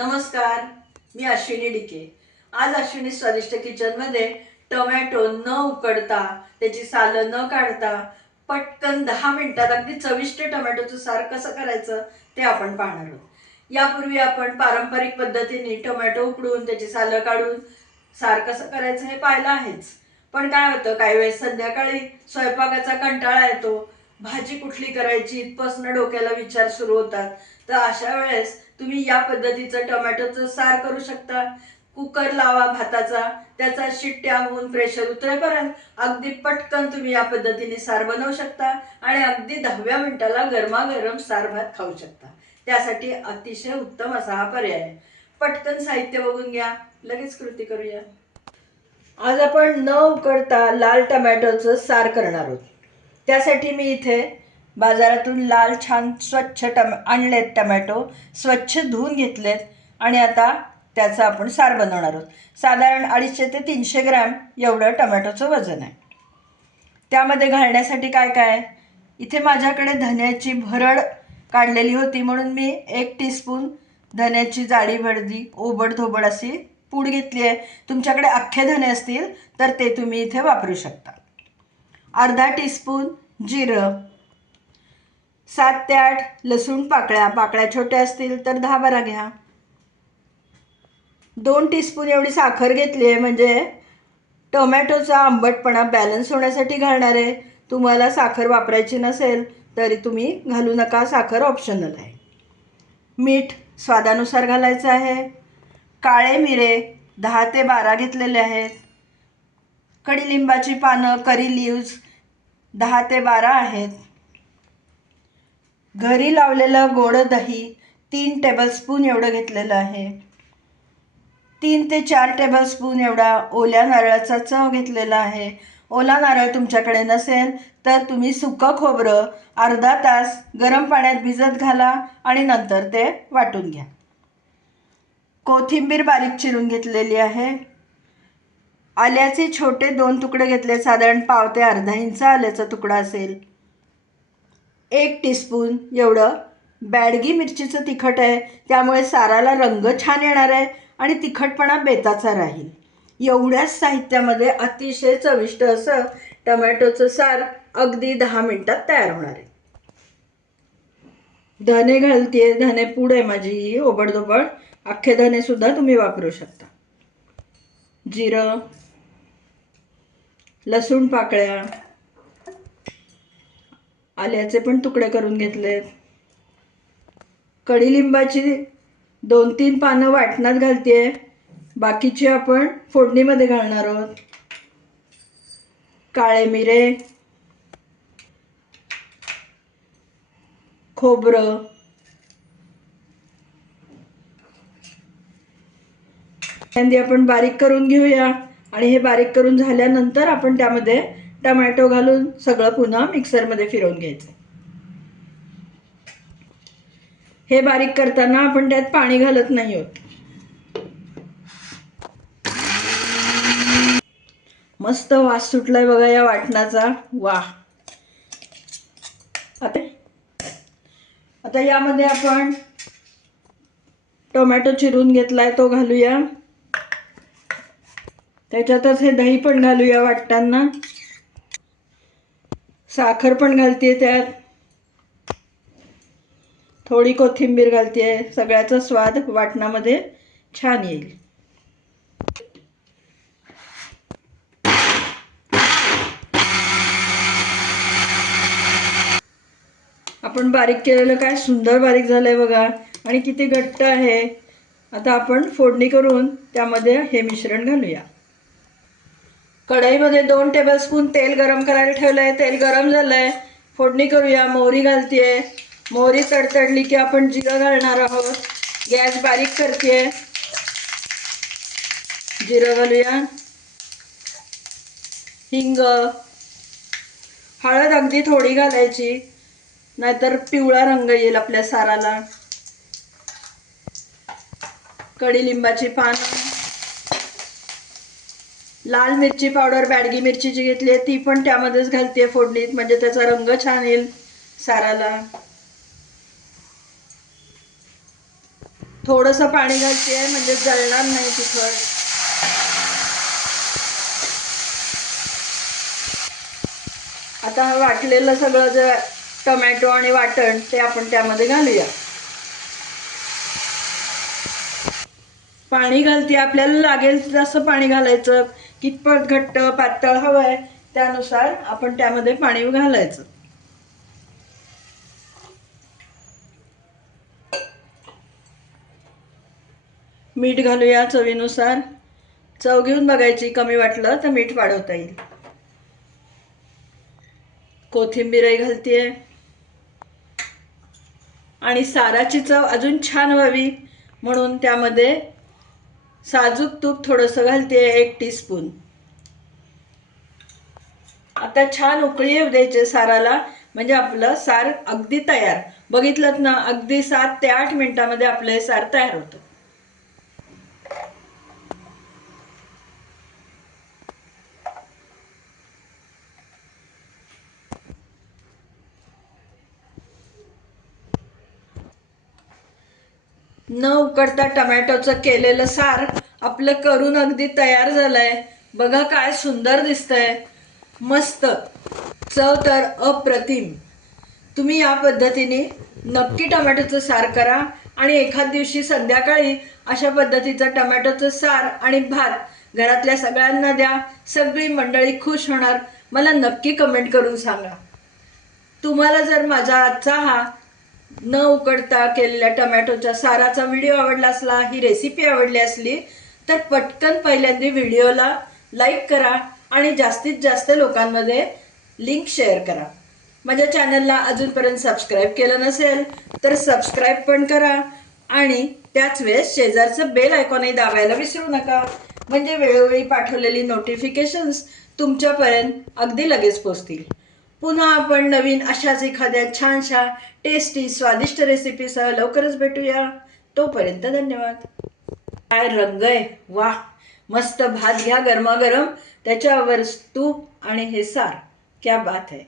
नमस्कार, मी अश्विनी डिके। आज अश्विनी स्वादिष्ट किचनमध्ये टोमॅटो न उकडता, त्याची सालं न काढता पटकन 10 मिनिटात अगदी चविष्ट टोमॅटोचं सार कसं करायचं ते आपण पाहणार आहोत। यापूर्वी आपण पारंपरिक पद्धतीने टोमॅटो उकडून त्याची सालं काढून सार कसं करायचं हे पाहिलं आहेच। पण काय होतं, काही वेळेस संध्याकाळी स्वयंपाकाचा कंटाळा येतो, भाजी कुठली करायची इथपासून डोक्याला विचार सुरू होतात। तर अशा वेळेस तुम्ही या पद्धतीचं टोमॅटोचं सार करू शकता। कुकर लावा भाताचा, त्याचा शिट्ट्या होऊन प्रेशर उतरेपर्यंत अगदी पटकन तुम्ही या पद्धतीने सार बनवू शकता आणि अगदी 10व्या मिनिटाला गरमागरम सार भात खाऊ शकता। त्यासाठी अतिशय उत्तम असा हा पर्याय आहे। पटकन साहित्य बघून घ्या, लगेच कृती करूया। आज आपण न उकडता लाल टोमॅटोचं सार करणार आहोत। त्यासाठी मी इथे बाजारातून लाल छान स्वच्छ आणलेत टोमॅटो, स्वच्छ धुवून घेतलेत आणि आता त्याचं आपण सार बनवणार आहोत। साधारण 250 ते 300 ग्रॅम एवढं टोमॅटोचं वजन आहे। त्यामध्ये घालण्यासाठी काय काय, इथे माझ्याकडे धन्याची भरड काढलेली होती म्हणून मी 1 टीस्पून धन्याची जाडी भरडी ओबडधोबड अशी पूड घेतली आहे। तुमच्याकडे अख्खे धने असतील तर ते तुम्ही इथे वापरू शकता। अर्धा टीस्पून जिरं, 7 ते 8 लसूण पाकळ्या छोट्या असतील तर 10-12 घ्या। 2 टीस्पून एवढी साखर घेतली आहे, म्हणजे टोमॅटोचा आंबटपणा बॅलन्स होण्यासाठी घालणार आहे। तुम्हाला साखर वापरायची नसेल तरी तुम्ही घालू नका, साखर ऑप्शनल आहे। मीठ स्वादानुसार घालायचं आहे। काळे मिरे 10 ते 12 घेतलेले आहेत। कडीलिंबाची पानं, करी लीव्स 10 ते 12 आहेत। घरी लावलेलं गोड दही 3 टेबलस्पून एवढं घेतलेलं आहे। 3 ते 4 टेबलस्पून एवढा ओल्या नारळाचा चव घेतलेला आहे। ओला नारळ तुमच्याकडे नसेल तर तुम्ही सुकं खोबरं अर्धा तास गरम पाण्यात भिजत घाला आणि नंतर ते वाटून घ्या। कोथिंबीर बारीक चिरून घेतलेली आहे। आल्याचे छोटे 2 तुकडे घेतले, साधारण पाव ते अर्धा इंच आल्याचा तुकडा असेल। 1 टीस्पून एवढं बॅडगी मिरचीचं तिखट आहे, त्यामुळे साराला रंग छान येणार आहे आणि तिखटपणा बेताचा राहील। एवढ्याच साहित्यामध्ये अतिशय चविष्ट असं टोमॅटोचं सार अगदी 10 मिनिटात तयार होणार आहे। धने घालते, धने पूड आहे माझी ओबडधोबड, अख्खे धने सुद्धा तुम्ही वापरू शकता। जिरं, लसूण पाकळ्या, आल्याचे पण तुकडे करून घेतलेत। कडीलिंबाची 2-3 पानं वाटणात घालते, बाकीची आपण फोडणीमध्ये घालणार आहोत। काळे मिरे, खोबरं, कांदे आपण बारीक करून घेऊया आणि हे बारीक करून झाल्यानंतर आपण त्यामध्ये टोमॅटो घालून सगळं पुन्हा मिक्सरमध्ये फिरवून घ्यायचं। हे बारीक करताना आपण त्यात पाणी घालत नाही आहोत। मस्त वास सुटलाय बघा या वाटणाचा, वाह। आता यामध्ये आपण टोमॅटो चिरून घेतलाय तो घालूया। त्याच्यातच हे दही पण घालूया वाटताना। साखर पण घालते त्यात, थोडी कोथिंबीर घालते, सगळ्याचा स्वाद वाटणामध्ये छान येईल। आपण बारीक केलेलं काय सुंदर बारीक झालंय बघा आणि किती घट्ट आहे। आता आपण फोडणी करून त्यामध्ये हे मिश्रण घालूया। कढईमध्ये 2 टेबलस्पून तेल गरम करायला ठेवलंय, तेल गरम झालंय, फोडणी करूया। मोहरी घालतेय, मोहरी तडतडली की आपण जिरं घालणार आहोत। गॅस बारीक करतेय, जिरं घालूया। हिंग, हळद अगदी थोडी घालायची, नाहीतर पिवळा रंग येईल आपल्या साराला। कडीलिंबाची पानं, लाल मिरची पावडर बॅडगी मिरचीची घेतली आहे ती पण त्यामध्येच घालते फोडणीत, म्हणजे त्याचा रंग छान येईल साराला। थोडंसं पाणी घालते म्हणजे जळणार नाही तिखट. आता हा वाटलेलं सगळं जे टोमॅटो आणि वाटण ते आपण त्यामध्ये घालूया. पाणी घालते, आपल्याला लागेल जसं पाणी घालायचं, कितपत घट्ट पातळ हवंय त्यानुसार आपण त्यामध्ये पाणी घालायचं. मीठ घालूया चवीनुसार. चव घेऊन बघायची, कमी वाटलं तर मीठ वाढवता येईल. कोथिंबीरही घालतेय. आणि साराची चव अजून छान व्हावी म्हणून त्यामध्ये साजूक तूप थोडंसं घालते, 1 टीस्पून. आता छान उकळी येऊ द्यायचे साराला, म्हणजे आपलं सार अगदी तयार. बघितलं ना, अगदी 7 ते 8 मिनिटामध्ये आपलं हे सार तयार होतं. न उकडता टमॅटोचं केलेलं सार आपलं करून अगदी तयार झालंय. बघा काय सुंदर दिसतंय, मस्त. चव तर अप्रतिम. तुम्ही या पद्धतीने नक्की टमॅटोचं सार करा आणि एखाद दिवशी संध्याकाळी अशा पद्धतीचं टमॅटोचं सार आणि भात घरातल्या सगळ्यांना द्या. सगळी मंडळी खुश होणार. मला नक्की कमेंट करून सांगा. तुम्हाला जर माझा आजचा हा न उकडता केलेल्या टमॅटोच्या साराचा व्हिडिओ आवडला असला, ही रेसिपी आवडली असली, तर पटकन पहिल्यांदा व्हिडिओला लाईक करा आणि जास्तीत जास्त लोकांमध्ये लिंक शेअर करा. माझ्या चॅनलला अजूनपर्यंत सबस्क्राईब केलं नसेल तर सबस्क्राईब पण करा आणि त्याच वेळेस शेजारचं बेल आयकॉनही दाबायला विसरू नका, म्हणजे वेळोवेळी पाठवलेली नोटिफिकेशन्स तुमच्यापर्यंत अगदी लगेच पोहोचतील. पुन्हा आपण नवीन अशाच एखाद्या छानशा टेस्टी स्वादिष्ट रेसिपीसह लवकरच भेटूया. तोपर्यंत धन्यवाद. काय रंग आहे, वा. मस्त भात घ्या गरमागरम, त्याच्यावर तूप आणि हे सार, क्या बात है.